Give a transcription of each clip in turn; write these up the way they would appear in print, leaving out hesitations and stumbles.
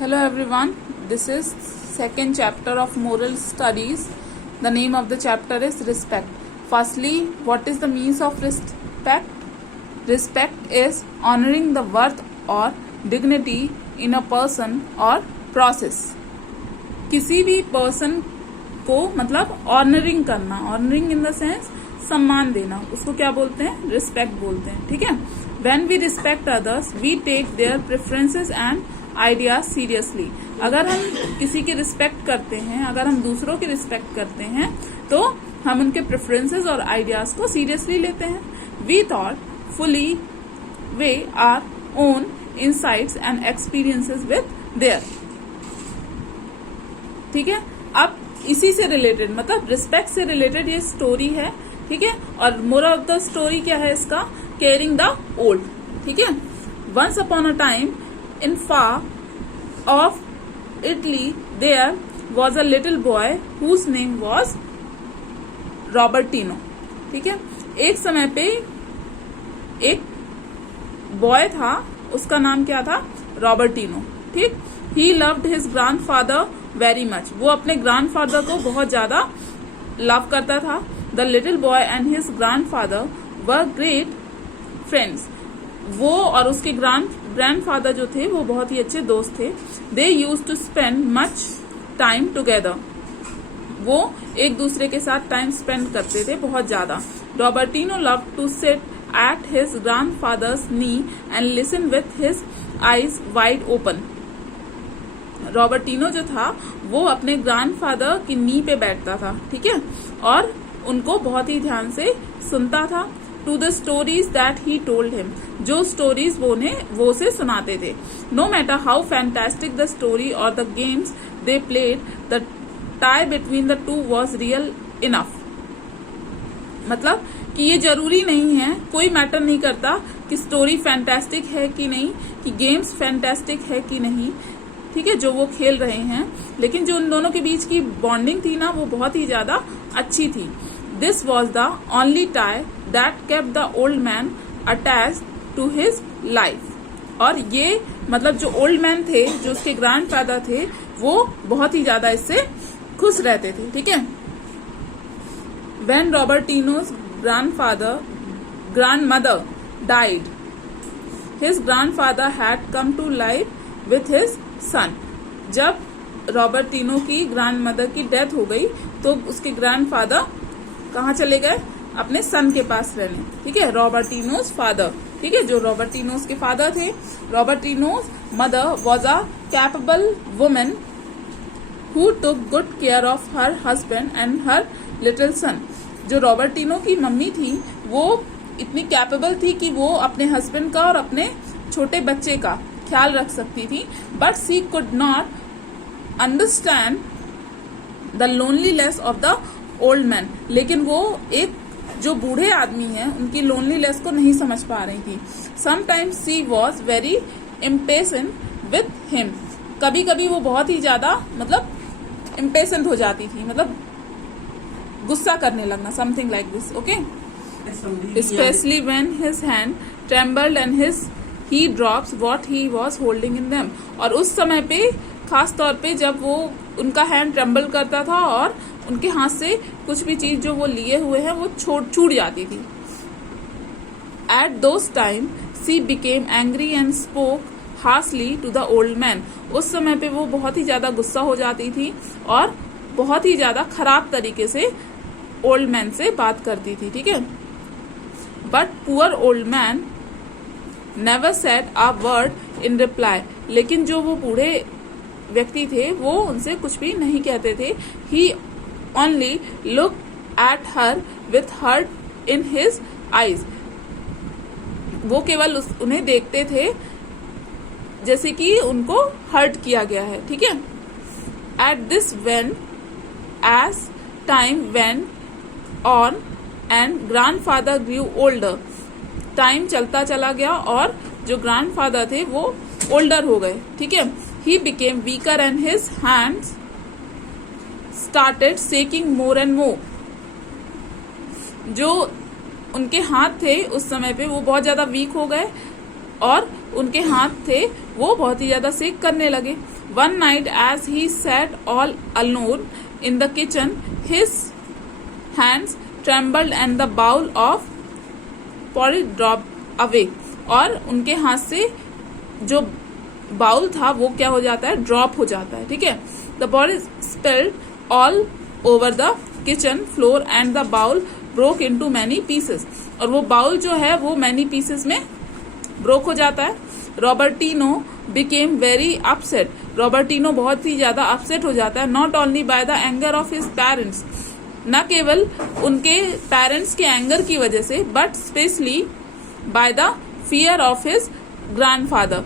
Hello everyone, this is second chapter of moral studies. The name of the chapter is respect. Firstly, what is the means of respect? Respect is honoring the worth or dignity in a person or process. किसी भी person को मतलब honouring करना, honouring in the sense सम्मान देना, उसको क्या बोलते हैं? रिस्पेक्ट बोलते हैं. ठीक है. When we respect others we take their preferences and ideas seriously. अगर हम किसी की रिस्पेक्ट करते हैं, अगर हम दूसरों की रिस्पेक्ट करते हैं तो हम उनके प्रेफरेंसेस और आइडियाज को सीरियसली लेते हैं. We thoughtfully weigh our own insights and experiences with their. ठीक है. अब इसी से रिलेटेड मतलब रिस्पेक्ट से रिलेटेड ये स्टोरी है. ठीक है. और मोरल ऑफ द स्टोरी क्या है इसका? Caring the old. ठीक है. Once upon a time in far off Italy there was a little boy whose name was Robertino. ठीक है. एक समय पे एक बॉय था, उसका नाम क्या था? रॉबर्टिनो. ठीक. He loved his grandfather very much. वो अपने ग्रैंडफादर को बहुत ज्यादा लव करता था. The little boy and his grandfather were great friends. वो और उसके ग्रैंडफादर जो थे वो बहुत ही अच्छे दोस्त थे. They used to spend much time together. वो एक दूसरे के साथ टाइम स्पेंड करते थे बहुत ज्यादा. Robertino love to sit at his grandfather's knee and listen with his eyes wide open. Robertino जो था वो अपने ग्रैंडफादर की नी पे बैठता था. ठीक है. और उनको बहुत ही ध्यान से सुनता था. To the stories that he told him. जो स्टोरीज वो उसे सुनाते थे. No matter how fantastic the story or the games they played, the tie between the two was real enough. मतलब कि ये जरूरी नहीं है, कोई मैटर नहीं करता कि स्टोरी फैंटास्टिक है कि नहीं, कि गेम्स फैंटास्टिक है कि नहीं. ठीक है. जो वो खेल रहे हैं, लेकिन जो उन दोनों के बीच की बॉन्डिंग थी ना वो बहुत ही ज्यादा अच्छी थी. This was the only tie that kept the old man attached to his life. और ये मतलब जो ओल्ड मैन थे, जो उसके ग्रैंडफादर थे, वो बहुत ही ज्यादा इससे खुश रहते थे. ठीक है. When Robertino's grandmother died, his grandfather had come to live with his son. जब रॉबर्टिनो की ग्रैंडमदर की डेथ हो गई तो उसके ग्रैंडफादर कहाँ चले गए? अपने सन के पास रहने. ठीक है. Robertino's father. ठीक है. जो रॉबर्टिनोज के फादर थे. Robertino's mother was a capable woman who took good care of her husband and her little son. जो रॉबर्टिनो की मम्मी थी वो इतनी कैपेबल थी कि वो अपने हस्बैंड का और अपने छोटे बच्चे का ख्याल रख सकती थी. But she could not understand the loneliness of the old man. लेकिन वो एक जो बूढ़े आदमी हैं उनकी लोनलीनेस को नहीं समझ पा रही थी. Sometimes she was very impatient with him. कभी कभी वो बहुत ही ज्यादा मतलब इम्पेशेंट हो जाती थी, मतलब गुस्सा करने लगना, something like this. Okay. Specially when his hand trembled and he drops what he was holding in them. और उस समय पे खास तौर पे जब वो उनका हैंड ट्रेम्बल करता था और उनके हाथ से कुछ भी चीज जो वो लिए हुए हैं वो छूट जाती थी. At those time she became angry and spoke harshly to the old man. उस समय पे वो बहुत ही ज्यादा गुस्सा हो जाती थी और बहुत ही ज्यादा खराब तरीके से ओल्ड मैन से बात करती थी. ठीक है. But poor old man never said a word in reply. लेकिन जो वो बूढ़े व्यक्ति थे वो उनसे कुछ भी नहीं कहते थे. He only look at her with hurt in his eyes. वो केवल उन्हें देखते थे जैसे कि उनको हर्ट किया गया है. ठीक है. At this when as time went on and grandfather grew older. Time चलता चला गया और जो ग्रैंडफादर थे वो ओल्डर हो गए. ठीक है. He became weaker and his hands started shaking more and more. जो उनके हाथ थे उस समय पे वो बहुत ज्यादा वीक हो गए और उनके हाथ थे वो बहुत ही ज्यादा सेक करने लगे. One night as he sat all alone in the kitchen, his hands trembled and the bowl of porridge dropped away. और उनके हाथ से जो बाउल था वो क्या हो जाता है, ड्रॉप हो जाता है. ठीक है. The porridge spilled all over the kitchen floor and the bowl broke into many pieces. और वो बाउल जो है वो many pieces में ब्रोक हो जाता है. रॉबर्टिनो बिकेम वेरी अपसेट. रॉबर्टिनो बहुत ही ज्यादा अपसेट हो जाता है. Not only by the anger of his parents, न केवल उनके पेरेंट्स के एंगर की वजह से, but specially by the fear of his grandfather.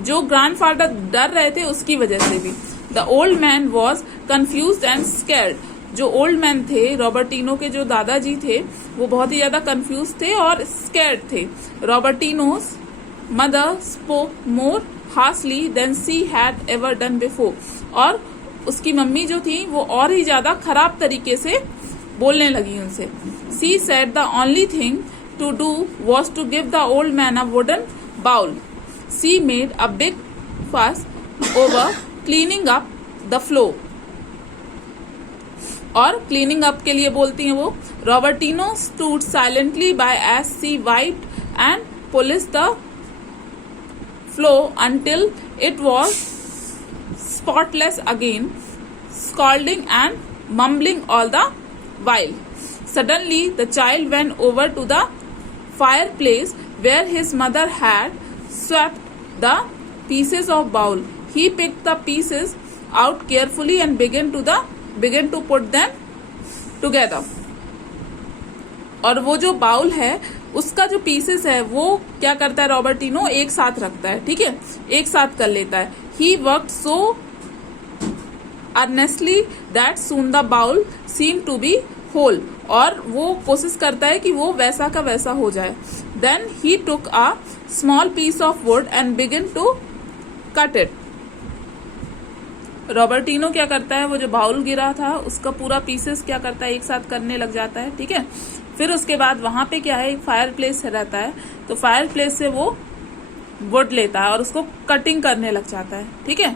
जो ग्रैंडफादर डर रहे थे उसकी वजह से भी. The old man was confused and scared. जो ओल्ड मैन थे, रॉबर्टिनो के जो दादाजी थे, वो बहुत ही ज्यादा कंफ्यूज थे और स्कैर्ड थे. Robertino's mother spoke more harshly than she had ever done before. और उसकी मम्मी जो थी वो और ही ज्यादा खराब तरीके से बोलने लगी उनसे. She said the only thing to do was to give the old man a wooden bowl. She made a big fuss over cleaning up the floor. और क्लीनिंग अप के लिए बोलती हैं वो. Robertino stood silently by as she wiped and polished the floor until it was spotless again, scolding and mumbling all the while. Suddenly the child went over to the fireplace where his mother had swept the pieces of bowl. He picked the pieces out carefully and began to put them together. और वो जो bowl है उसका जो pieces है वो क्या करता है, रॉबर्टिनो एक साथ रखता है. ठीक है, एक साथ कर लेता है. He worked so earnestly that soon the bowl seem to be whole. और वो कोशिश करता है कि वो वैसा का वैसा हो जाए. Then he took a small piece of wood and begin to cut it. Robertino क्या करता है, वो जो बाउल गिरा था उसका पूरा पीसेस क्या करता है, एक साथ करने लग जाता है. ठीक है. फिर उसके बाद वहां पे क्या है, फायर प्लेस रहता है, तो फायर प्लेस से वो वुड लेता है और उसको कटिंग करने लग जाता है. ठीक है.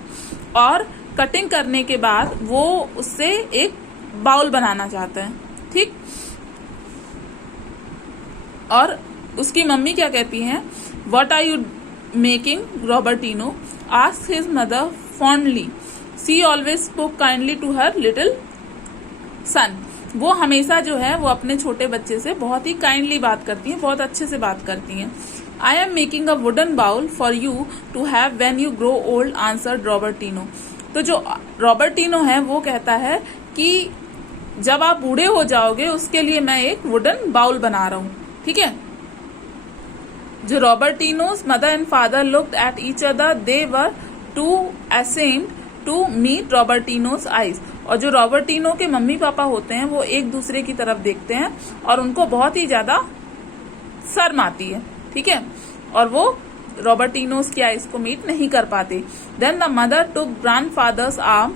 और कटिंग करने के बाद वो उससे एक बाउल बनाना चाहता है. ठीक. और उसकी मम्मी क्या कहती हैं, what are you making Robertino, ask his mother fondly. She always spoke kindly to her little son. वो हमेशा जो है वो अपने छोटे बच्चे से बहुत ही काइंडली बात करती हैं, बहुत अच्छे से बात करती हैं. I am making a wooden bowl for you to have when you grow old, answered Robertino. तो जो रॉबर्टिनो है वो कहता है कि जब आप बूढ़े हो जाओगे उसके लिए मैं एक वुडन बाउल बना रहा हूं. ठीक है. जो Robertino's mother and father looked at each other, they were too ashamed to meet Robertino's eyes. और जो रॉबर्टिनो के मम्मी पापा होते हैं वो एक दूसरे की तरफ देखते हैं और उनको बहुत ही ज्यादा शर्म आती है. ठीक है. और वो रॉबर्टिनो's की आईज को मीट नहीं कर पाते. Then the mother took grandfather's arm.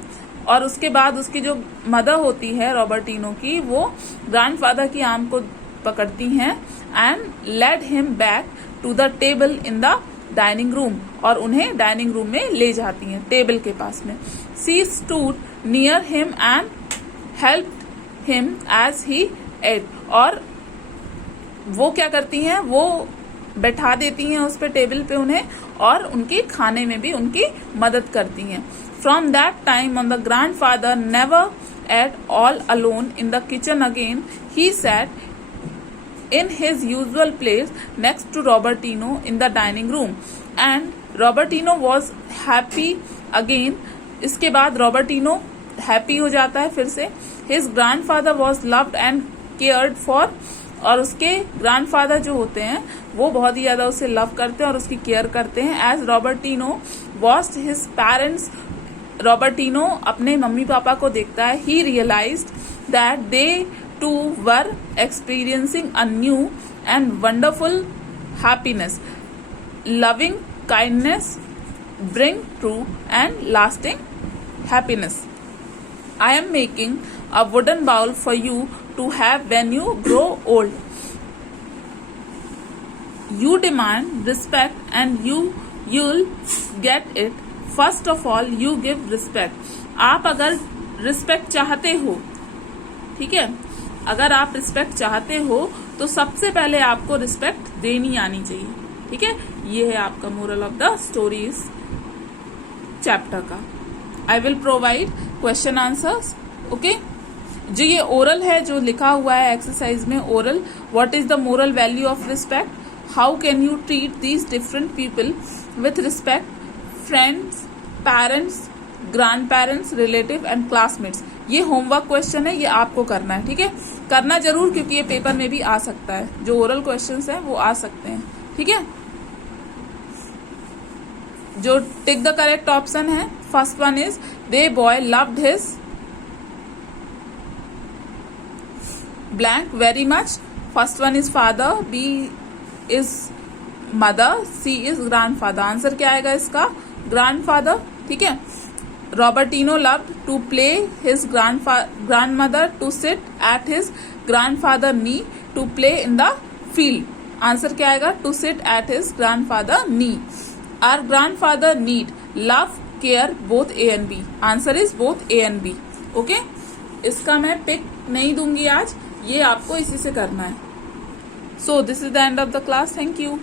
और उसके बाद उसकी जो मदर होती है रॉबर्टिनो की, वो ग्रैंडफादर की आर्म को पकड़ती हैं and led him back to the table in the dining room. और उन्हें डाइनिंग रूम में ले जाती हैं, टेबल के पास में. She stood near him and helped him as he ate. और वो क्या करती हैं, वो बैठा देती हैं उस पे टेबल पे उन्हें, और उनके खाने में भी उनकी मदद करती हैं. From that time on the grandfather never at all alone in the kitchen again. He sat in his usual place next to Robertino in the dining room and Robertino was happy again. इसके बाद Robertino happy हो जाता है फिर से. His grandfather was loved and cared for. और उसके grandfather जो होते हैं वो बहुत ही ज्यादा उसे लव करते हैं और उसकी केयर करते हैं. As Robertino watched his parents, Robertino अपने मम्मी पापा को देखता है. He realized that they too were experiencing a new and wonderful happiness. Loving kindness bring true and lasting happiness. I am making a wooden bowl for you to have when you grow old. you demand respect and you'll get it. First of all, you give respect. आप अगर respect चाहते हो, ठीक है, अगर आप respect चाहते हो तो सबसे पहले आपको रिस्पेक्ट देनी आनी चाहिए, ठीक है। ये है आपका मोरल ऑफ द स्टोरी इस चैप्टर का। I will provide question answers, okay. जो ये ओरल है, जो लिखा हुआ है एक्सरसाइज में, oral, what is the moral value of respect, how can you treat these different people with respect, friends, parents, grand parents, relative and classmates. ये homework question है, ये आपको करना है, ठीक है। करना जरूर, क्योंकि ये पेपर में भी आ सकता है। जो ओरल क्वेश्चंस हैं वो आ सकते हैं, ठीक है। जो टिक द करेक्ट ऑप्शन है, first one is they boy loved his blank very much. First one is father, B is mother, C is grandfather. Answer क्या आएगा इसका? grandfather, ठीक है। Robertino loved to play his grandmother to sit at his grandfather knee to play in the field. Answer क्या आएगा? to sit at his grandfather knee. Our grandfather need love, care, both A and B. Answer is both A and B. Okay, इसका मैं pick नहीं दूंगी आज, ये आपको इसी से करना है। So this is the end of the class. Thank you.